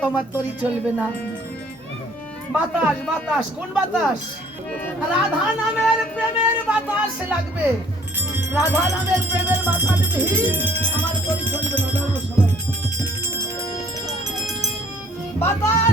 তোমার তরি চলবে না। বাতাস বাতাস, কোন বাতাস? রাধা নামের প্রেমের বাতাস লাগবে। রাধা নামের প্রেমের বাতাস আমার তরি চলবে না বাতাস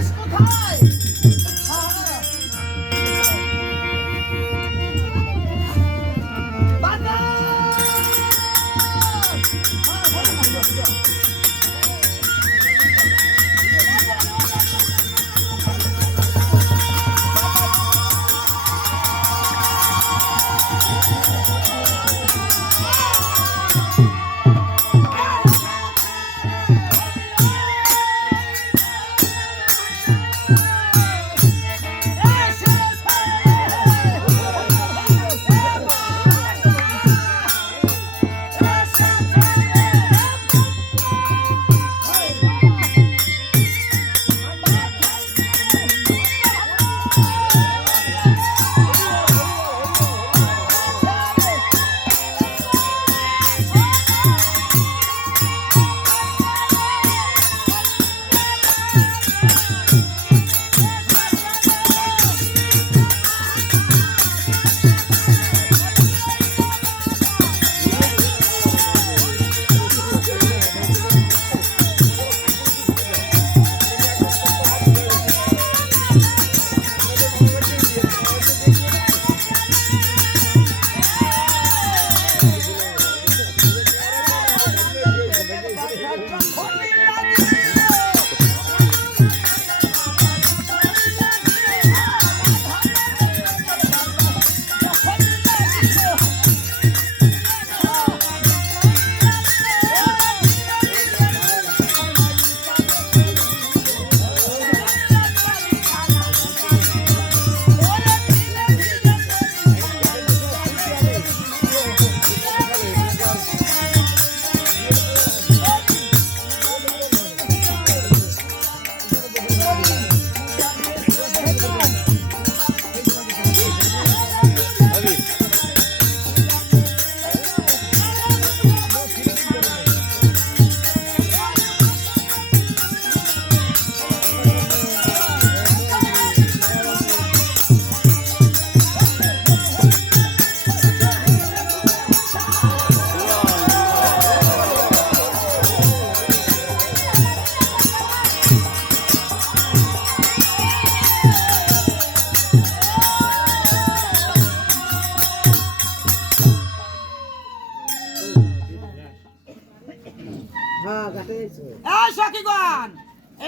সখীগণ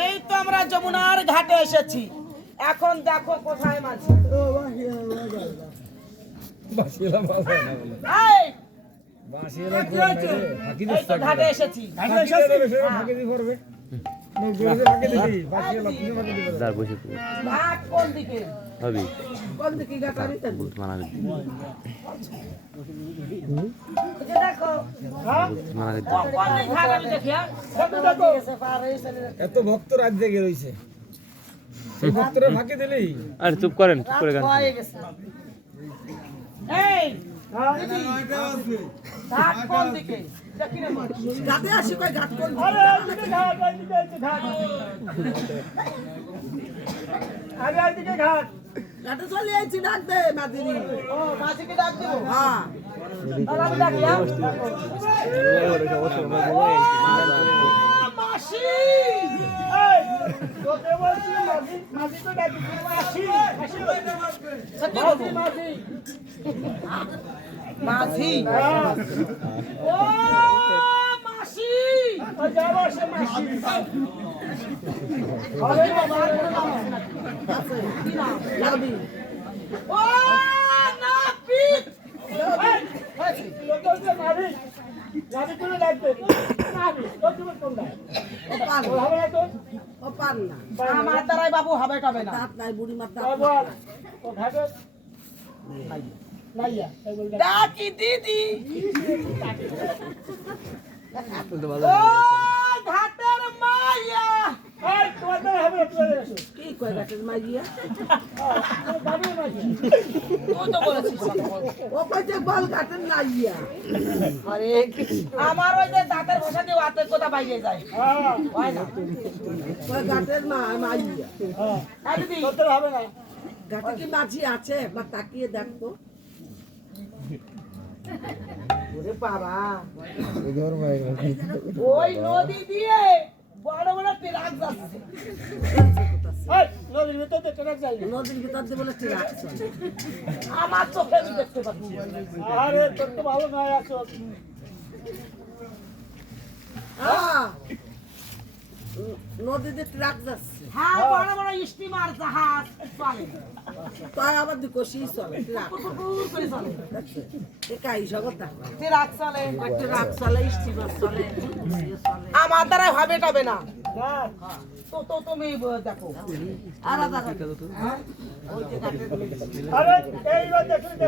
এই তো আমরা যমুনার ঘাটে এসেছি। এখন দেখো কোথায় মাছ। ঘাটে এসেছি। কোন দিকে? হবি মানা মানা হ্যাঁ? এত ভক্ত রাত জেগে রইছে সেই ভক্তরা ফাঁকি দিলি আরে চুপ করেন চুপ করে গান হয়ে গেছে এই ঘাট কোন দিকে দেখি না মা। ঘাটে আসি কই ঘাট কোন আরে ওইদিকে ঘাট ঘাট চলে আইছি ডাক দে মাদিনী ও মাঝিকে ডাক দেবো? হ্যাঁ। আমি হ্যাঁ? মাসি! তোকে বলছি মাসি মাসি তো ডাকি মাসি মাসি মাসি মাসি মাঝি। ও আমার দ্বারাই বাবু হবে না? দাঁত নাই বুড়ি মার দাঁত? নাইয়া। দিদি। ঘাটের মাইয়া। কি কয় ঘাটের মাইয়া। ও কইছে বল ঘাটের নাইয়া আরে আমার ওই যে দাঁতের ভাষা দিয়ে হাতের কথা বাইরে যায়। হ্যাঁ, না। কয় ঘাটের মাইয়া। হ্যাঁ, হ্যাঁ হবে না। ঘাটে কি মাঝি আছে? একবার তাকিয়ে দেখতো ওরে বাবা। ওই নদী দিয়ে বড় বড় ট্রাক যাচ্ছে। নদীর ভিতর ট্রাক যায় নদীর ভিতর দিয়ে বলে ঠিক আমার চোখে আমি দেখতে পাচ্ছি। আরে, তোর তো ভালো নয় আছো। হ্যাঁ নদীতে ট্রাক যাচ্ছে। হ্যাঁ বড় বড় স্টিমার জাহাজ চলে। তাই আবার দুকোশি চলে ট্রাক। করে চলে। একাই জগৎ ট্রাক চলে ট্রাক চলে স্টিমার চলে আমার দ্বারা হবে তবে না। তো তো তুমি দেখো। আরে, দেখতে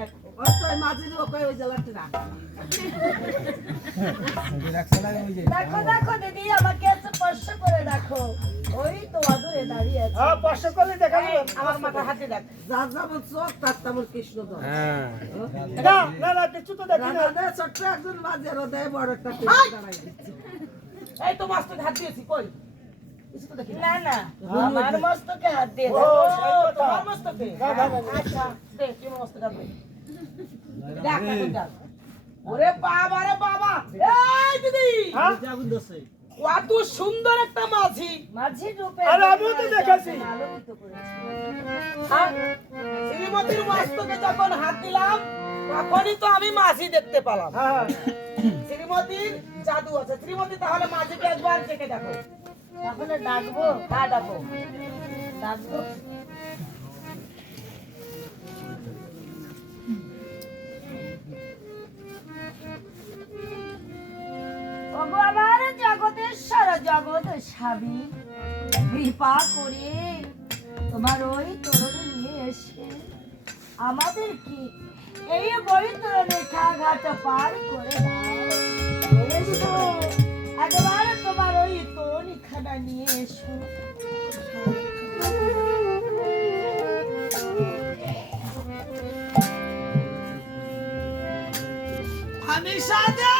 দেখো। তো মাঝি দিয়ে ওকে ওই জেলা ট্রাক দেখো দেখো দিদি আমাকে স্পর্শ করে দেখো। ওই তো আদরে দাঁড়িয়ে আছে। হ্যাঁ, স্পর্শ করলে দেখা যাবে। আমার মাথা হাতে দেখ। যার যেমন চোখ তার তেমন কৃষ্ণ হ্যাঁ। না, না, না, কিছু তো দেখি না। ছোট্ট একজন মাঝি আর ওদের বড় একটা ট্রাক দাঁড়াই দিচ্ছে এই তো মাছ হাত দিয়েছি কই? কিছু তো দেখি না। না না আমার মস্তকে হাত দিয়ে দেখো। তোমার মস্তকে? না, না, না, না। আচ্ছা দে তুই আমার মস্তকে হাত এখন দেখ। ওরে বাবা রে বাবা। এই দিদি! হ্যাঁ? কত সুন্দর একটা মাঝি। মাঝির রূপে আরে আমিও তো দেখেছি। আলোকিত করেছে। হ্যাঁ? শ্রীমতীর মস্তকে যখন হাত দিলাম তখনই তো আমি মাঝি দেখতে পেলাম। হ্যাঁ, শ্রীমতীর জাদু আছে। শ্রীমতী তাহলে মাঝিকে একবার চেকে দেখো। তাহলে ডাকবো? হ্যাঁ ডাকো ডাকবো? জগতেশ্বর জগৎ স্বামী কৃপা করে তোমার ওই তরুণ নিয়ে এসে আমাদের কি এই বই বৈতরণে ঘাট পার করে একবার তোমার ওই তরুণীখানা নিয়ে এসো। আমি সাদা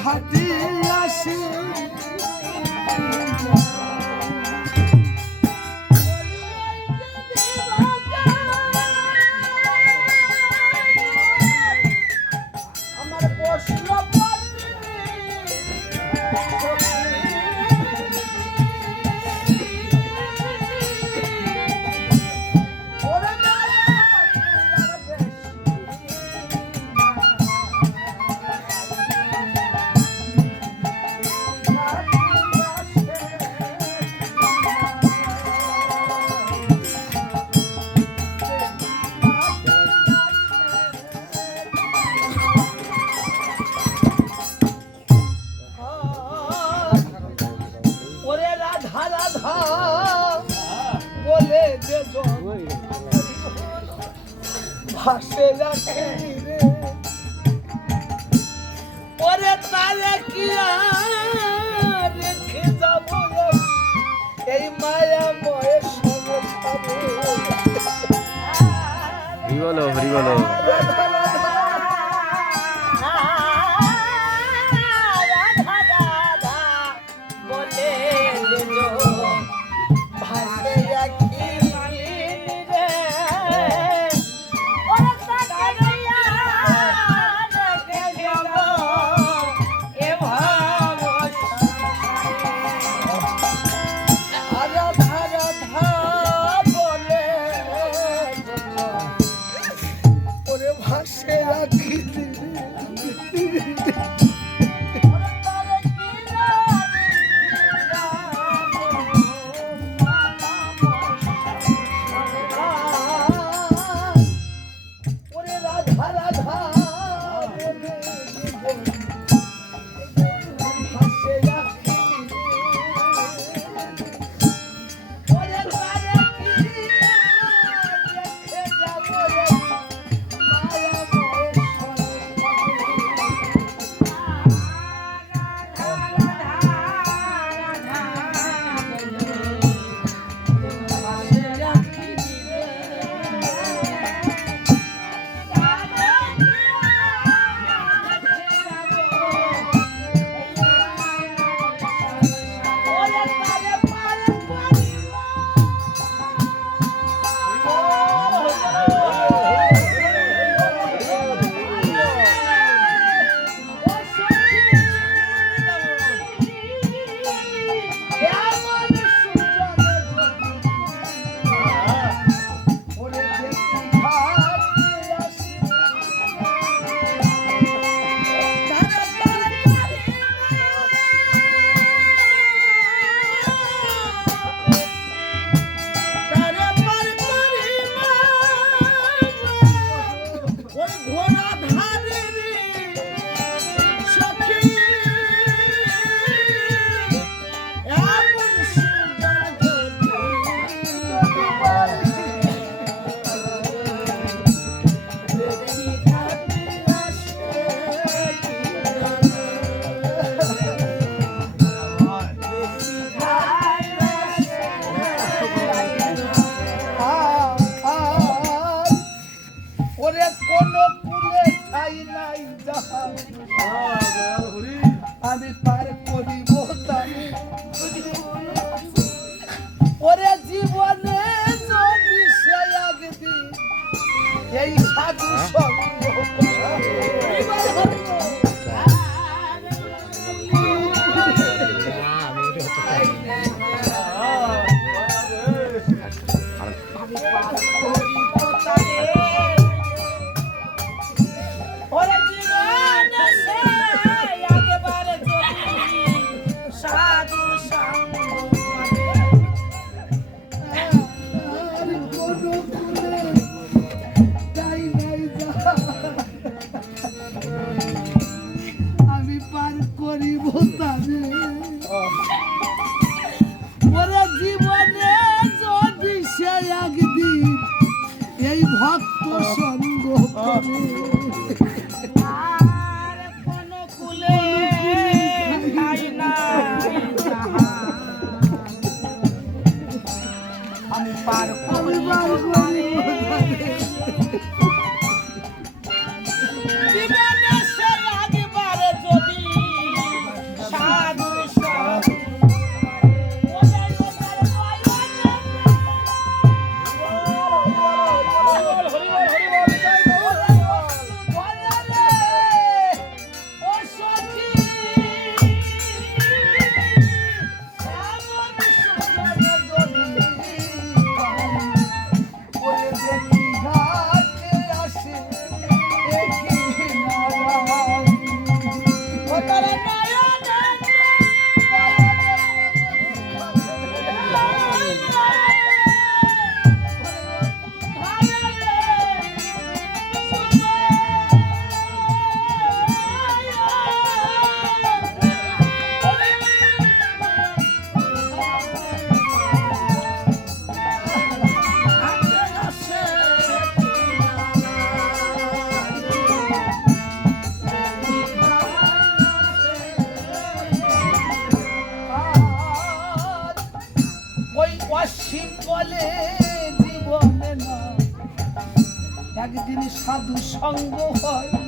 ভাটি আসে এই সাধু সঙ্গ সঙ্গ করে একদিন সাধু সঙ্গ হয়